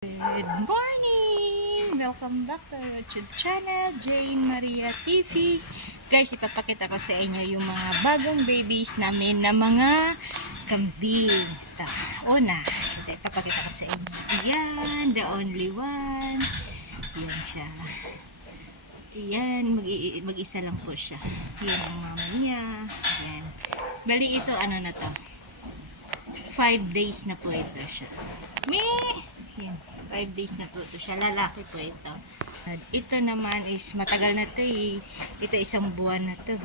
Good morning! Welcome back to our YouTube channel, Jane Maria TV. Guys, ipapakita ko sa inyo yung mga bagong babies namin na mga kambing. Una, ipapakita ko sa inyo. Yan, the only one. Yan siya. Yan, mag-isa lang po siya. Yan ang mama niya. Yan. Bali ito, ano na to? 5 days na po ito siya. Yan. 5 days na po ito siya. Lalaki po ito. Ito naman is matagal na ito eh. Ito isang buwan na ito.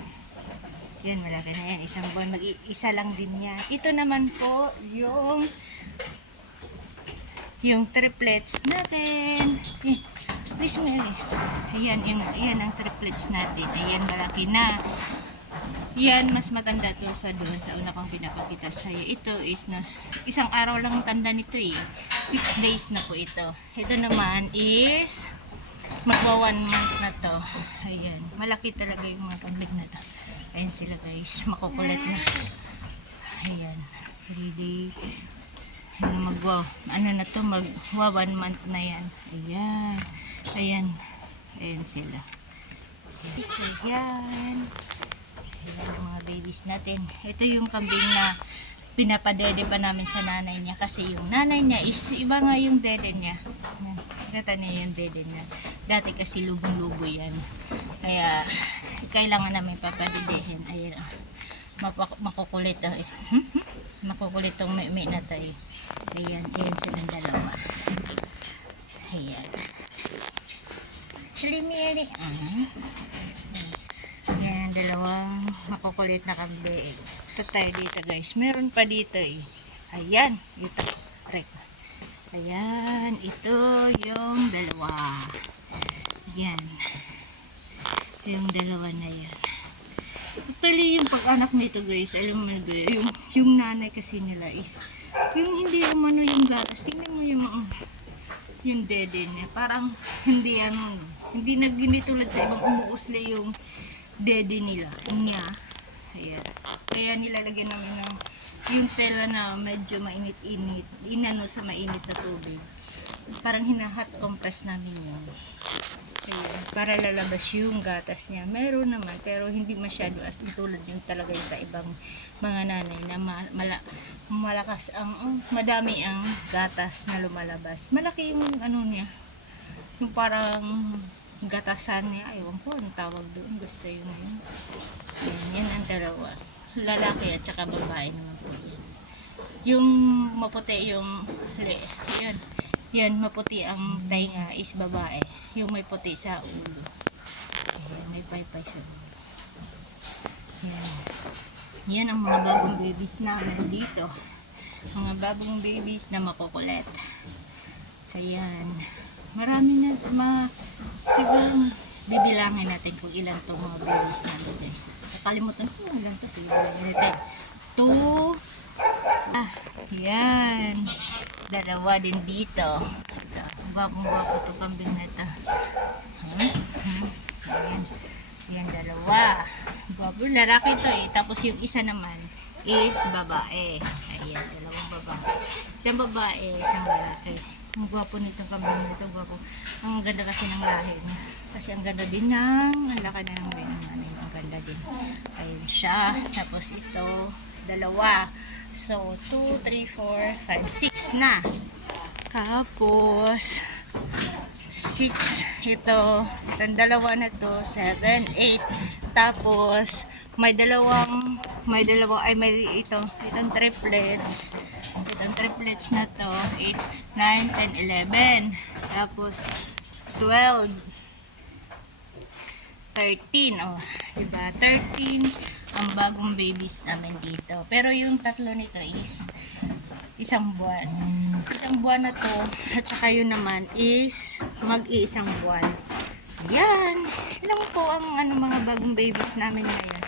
Yan, malaki na yan. Isang buwan. Mag-isa lang din yan. Ito naman po yung triplets natin. Miss Maris. Ayan, yan ang triplets natin. Ayan, malaki na. Yan, mas matanda to sa doon sa una kong pinapakita sa'yo. Ito is na isang araw lang tanda nito eh. 6 days na po ito. Ito naman is magwa 1 month na to. Ayan, malaki talaga yung mga kambing na to. Ayan sila guys, makukulit na. Ayan, 3 day. Magwa, ano na to, magwa 1 month na yan. Ayan, ayan, ayan sila. So yan. Ayan ang mga babies natin. Ito yung kambing na pinapadede pa namin sa nanay niya kasi yung nanay niya is iba nga yung dede niya. Kata niya yung dede niya. Dati kasi lubong-lubo yan. Kaya kailangan namin papadedehin. Ayan. Makukulit to eh. Makukulit tong may na to eh. Ayan. Ayan silang dalawa. Ayan. Silimiri. Yan, dalawang makukulit na kambing. Ito tayo dito guys. Meron pa dito eh. Ayan, ito. Ayan, ito yung dalawa. Yan. Yung dalawa na yan. Actually, yung pag-anak nito guys, alam mo yung nanay kasi nila is, yung hindi umano yung gatas. Tingnan mo yung dede niya. Parang hindi hindi tulad sa ibang umuusli yung dede niya. Ayan. Kaya nilalagyan namin ng yung tela na medyo mainit-init. Inano sa mainit na tubig. Parang hina-hot compress namin yun. Ayan. Para lalabas yung gatas niya. Meron naman pero hindi masyado as tulad yung talaga yung sa ibang mga nanay na malakas ang madami ang gatas na lumalabas. Malaki yung ano niya. Yung parang gatasan niya, ayaw ko ang tawag doon, gusto yun yan ang dalawa, lalaki at saka babae naman po yan. Yung maputi yung yan maputi ang tainga is babae, yung may puti sa ulo. Ayan, may paypay sa ulo. Yan ang mga bagong babies namin dito, mga bagong babies na makukulit. Ayan, marami na siguro bibilangin natin kung ilan itong mga babies natin guys. Nakalimutan ko ilan to, sige natin 2 yan, dalawa din dito. Bagong-bago itong kambing na ito. Yan, dalawa bago, lalaki ito eh. Tapos yung isa naman is babae. Ayan, dalawang babae, isang babae, isang lalaki. Ang gwapo nitong kambing nito, gwapo. Ang ganda kasi ng lahi niya. Kasi ang ganda din ang laki na ng ang ganda din. Ayun siya. Tapos ito, dalawa. So, 2, 3, 4, 5, 6 na. Tapos, 6. Itong dalawa na to, 7, 8. Tapos, may itong triplets. Itong triplets na to, 8, 9, 10, 11. Tapos, 12, 13. Oh, diba? 13 ang bagong babies namin dito. Pero yung tatlo nito is isang buwan. Isang buwan na to. At saka yun naman is mag-iisang buwan. Yan. Lang po ang mga bagong babies namin ngayon.